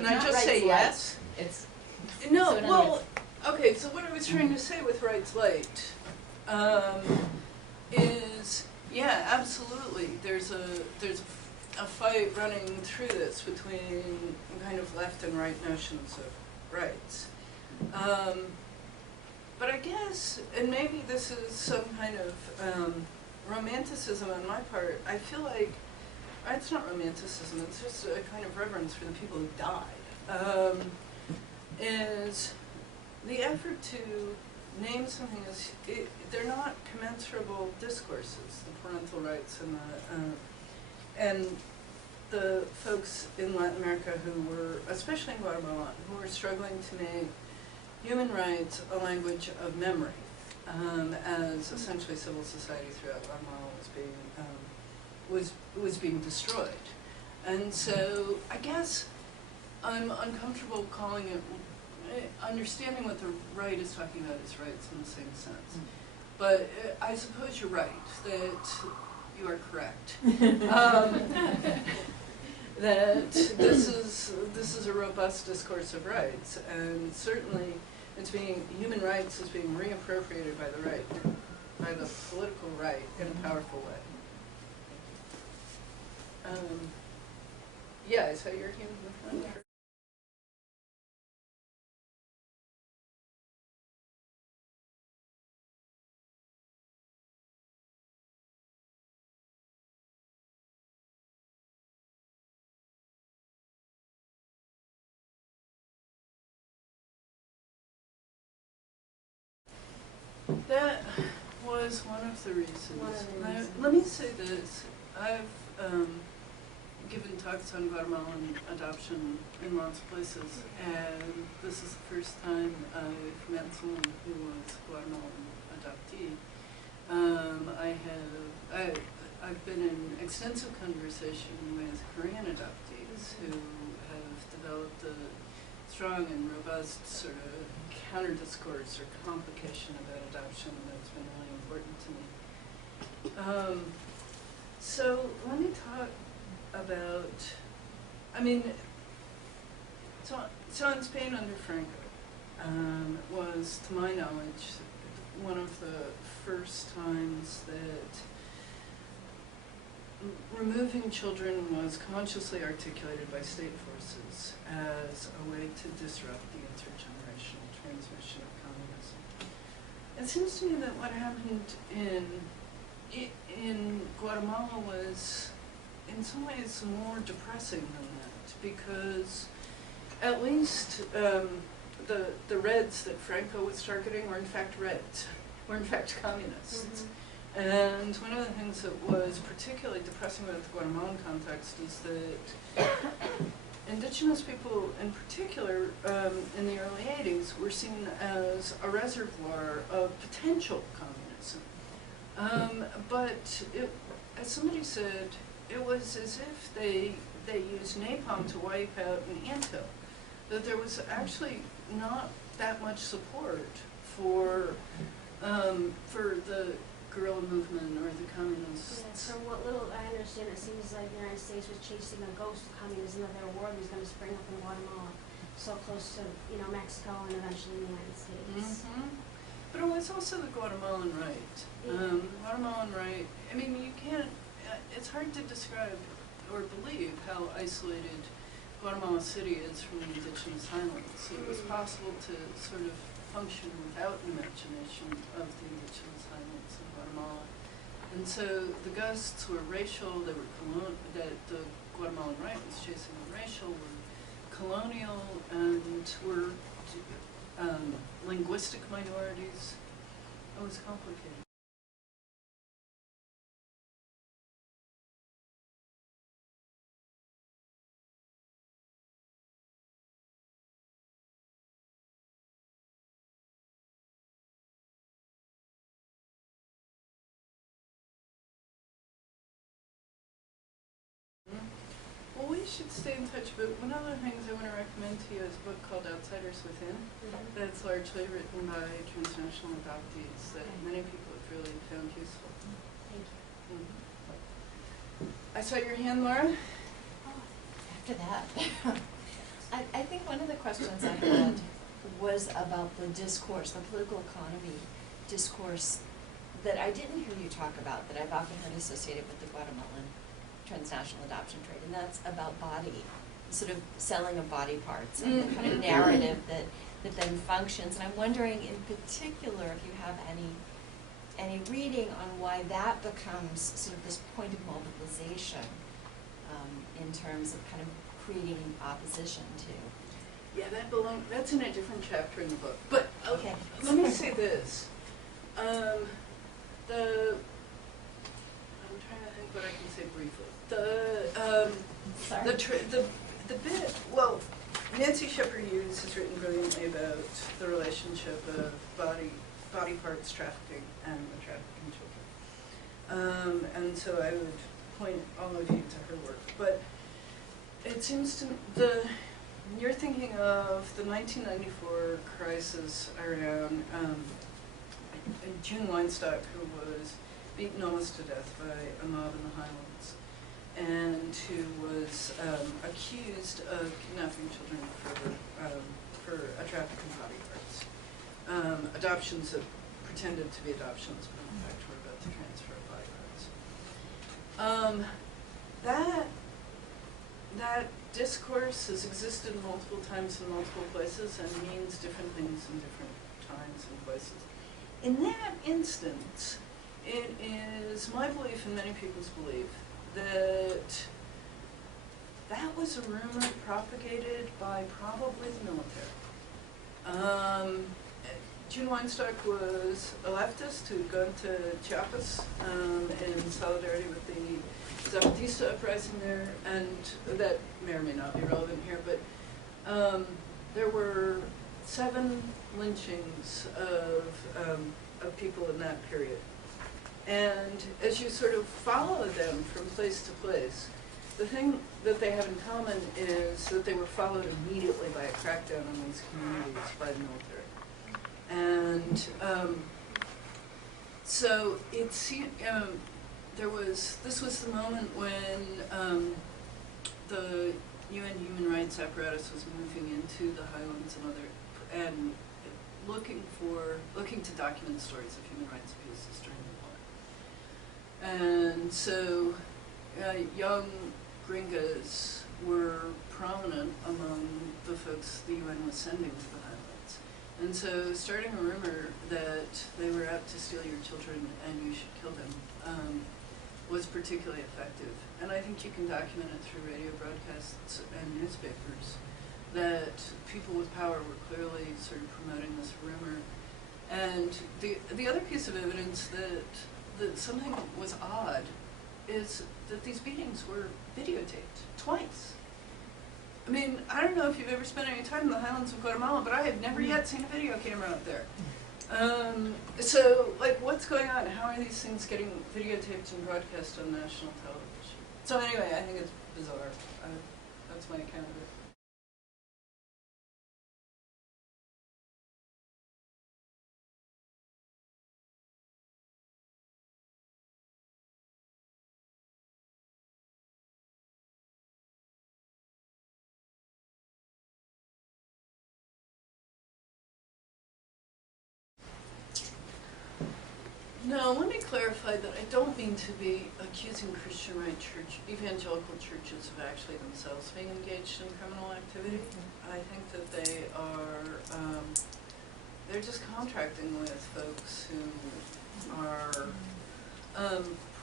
And I just say yes? It's No, so well, okay, so what I was trying to say with rights light is, yeah, absolutely, there's a fight running through this between kind of left and right notions of rights. But I guess, and maybe this is some kind of romanticism on my part, I feel like, it's not romanticism, it's just a kind of reverence for the people who died, is the effort to name something as, they're not commensurable discourses, the parental rights and the folks in Latin America who were, especially in Guatemala, who were struggling to make human rights a language of memory, as essentially civil society throughout Guatemala was being destroyed. And so I guess I'm uncomfortable calling it, understanding what the right is talking about is rights in the same sense. But I suppose you're right, that you are correct. That this is a robust discourse of rights, and certainly it's being, human rights is being reappropriated by the right, by the political right in a powerful way. Yeah, is that your hand in the front? That was one of the reasons. Let me say this. I've given talks on Guatemalan adoption in lots of places, and this is the first time I've met someone who was a Guatemalan adoptee. I've been in extensive conversation with Korean adoptees who have developed a strong and robust sort of counter-discourse or complication about adoption that's been really important to me. So let me talk about, I mean, so in Spain under Franco was, to my knowledge, one of the first times that removing children was consciously articulated by state forces as a way to disrupt the intergenerational transmission of communism. It seems to me that what happened in Guatemala was, in some ways, more depressing than that, because at least the Reds that Franco was targeting were in fact Reds, were in fact communists. Mm-hmm. And one of the things that was particularly depressing about the Guatemalan context is that indigenous people in particular in the early 80s were seen as a reservoir of potential communism. But as somebody said, it was as if they used napalm to wipe out an anthill. That there was actually not that much support for the guerrilla movement or the communists. Yeah, from what little I understand, it seems like the United States was chasing a ghost of communism, that their war was going to spring up in Guatemala, so close to Mexico and eventually the United States. Mm-hmm. But it was also the Guatemalan right. Yeah. Guatemalan right. I mean, you can't. It's hard to describe or believe how isolated Guatemala City is from the indigenous highlands. It was possible to sort of function without an imagination of the indigenous highlands in Guatemala. And so the ghosts were racial, they were that the Guatemalan right was chasing the racial, were colonial, and were linguistic minorities. It was complicated. Well, we should stay in touch, but one of the things I want to recommend to you is a book called Outsiders Within. Mm-hmm. That's largely written by transnational adoptees that many people have really found useful. Thank you. Mm-hmm. I saw your hand, Laura. Oh, after that. I think one of the questions I had was about the discourse, the political economy discourse that I didn't hear you talk about, that I've often heard associated with the Guatemalan transnational adoption trade, and that's about body, sort of selling of body parts, and the kind of narrative that then functions. And I'm wondering in particular if you have any reading on why that becomes sort of this point of mobilization in terms of kind of creating opposition to. Yeah, that's in a different chapter in the book. But Okay. Let me say this. I'm trying to think what I can say briefly. The bit, well, Nancy Shepard Hughes has written brilliantly about the relationship of body parts trafficking and the trafficking children. And so I would point all of you to her work. But it seems to you're thinking of the 1994 crisis around June Weinstock, who was beaten almost to death by a mob in the Highlands, and who was accused of kidnapping children for a traffic in body parts. Adoptions that pretended to be adoptions, but in fact were about the transfer of body parts. That discourse has existed multiple times in multiple places and means different things in different times and places. In that instance, it is my belief and many people's belief that that was a rumor propagated by probably the military. June Weinstock was a leftist who had gone to Chiapas in solidarity with the Zapatista uprising there, and that may or may not be relevant here, but there were 7 lynchings of people in that period. And as you sort of follow them from place to place, the thing that they have in common is that they were followed immediately by a crackdown on these communities by the military. And so it seemed, this was the moment when the UN human rights apparatus was moving into the Highlands and looking to document stories of human rights abuses during the war. And so young gringas were prominent among the folks the UN was sending to the Highlands. And so starting a rumor that they were out to steal your children and you should kill them was particularly effective. And I think you can document it through radio broadcasts and newspapers that people with power were clearly sort of promoting this rumor. And the other piece of evidence that something was odd is that these beatings were videotaped twice. I mean, I don't know if you've ever spent any time in the Highlands of Guatemala, but I have never yet seen a video camera out there. So, like, what's going on? How are these things getting videotaped and broadcast on national television? So anyway, I think it's bizarre. That's my account of it. No, let me clarify that I don't mean to be accusing Christian right evangelical churches of actually themselves being engaged in criminal activity. I think that they are, they're just contracting with folks who are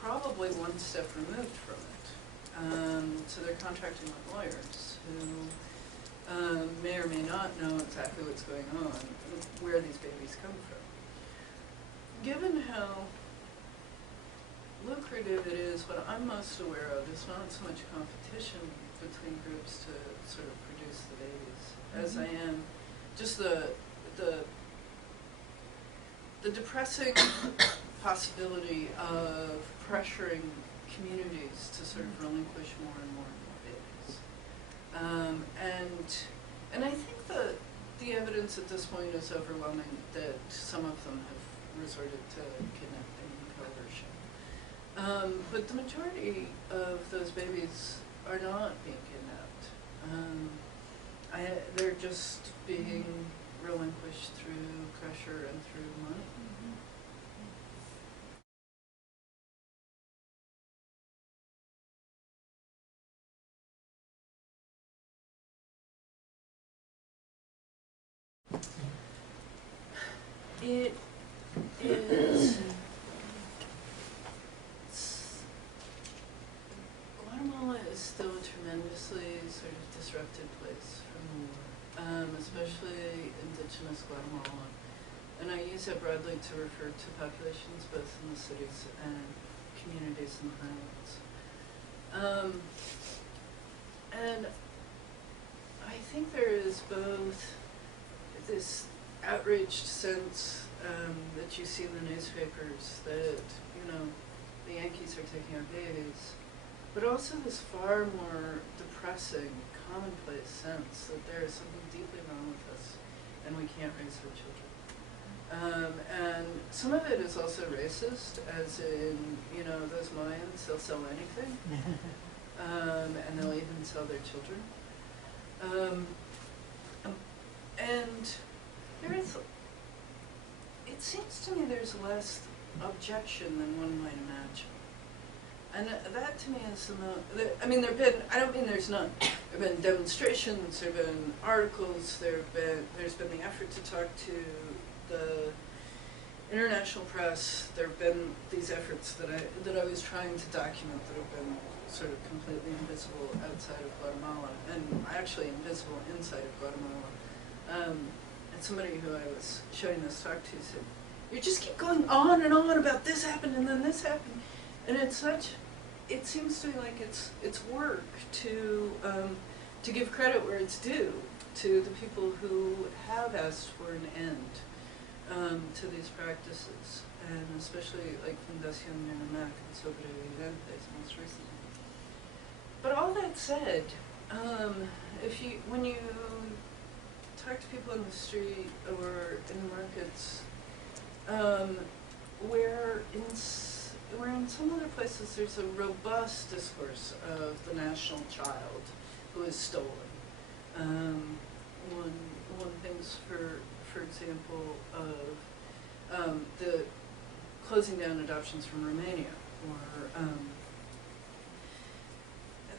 probably one step removed from it. So they're contracting with lawyers who may or may not know exactly what's going on, where these babies come from. Given how lucrative it is, what I'm most aware of is not so much competition between groups to sort of produce the babies, as I am just the depressing possibility of pressuring communities to sort of relinquish more and more babies. And I think that the evidence at this point is overwhelming that some of them have resorted to kidnapping and coercion. But the majority of those babies are not being kidnapped. they're just being relinquished through pressure and through money. It is. Guatemala is still a tremendously sort of disrupted place from the war, especially indigenous Guatemala. And I use that broadly to refer to populations both in the cities and communities in the highlands. And I think there is both this outraged sense that you see in the newspapers that, you know, the Yankees are taking our babies, but also this far more depressing, commonplace sense that there is something deeply wrong with us and we can't raise our children. And some of it is also racist, as in, you know, those Mayans, they'll sell anything, and they'll even sell their children. And there is, it seems to me there's less objection than one might imagine. And that to me is the most, I mean, there's been demonstrations, there have been articles, there's been the effort to talk to the international press, there have been these efforts that I was trying to document that have been sort of completely invisible outside of Guatemala, and actually invisible inside of Guatemala. And somebody who I was showing this talk to said, "You just keep going on and on about this happened and then this happened," and it seems to me like it's work to give credit where it's due to the people who have asked for an end to these practices, and especially like Fundación Miramac and Sobrevivientes most recently. But all that said, when you talk to people in the street or in the markets, where in some other places there's a robust discourse of the national child who is stolen. One thinks, for example, of the closing down adoptions from Romania, or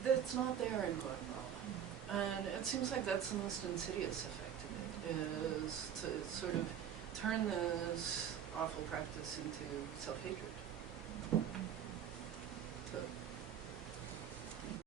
that's not there in Guatemala. And it seems like that's the most insidious effect of it, is to sort of turn this awful practice into self-hatred.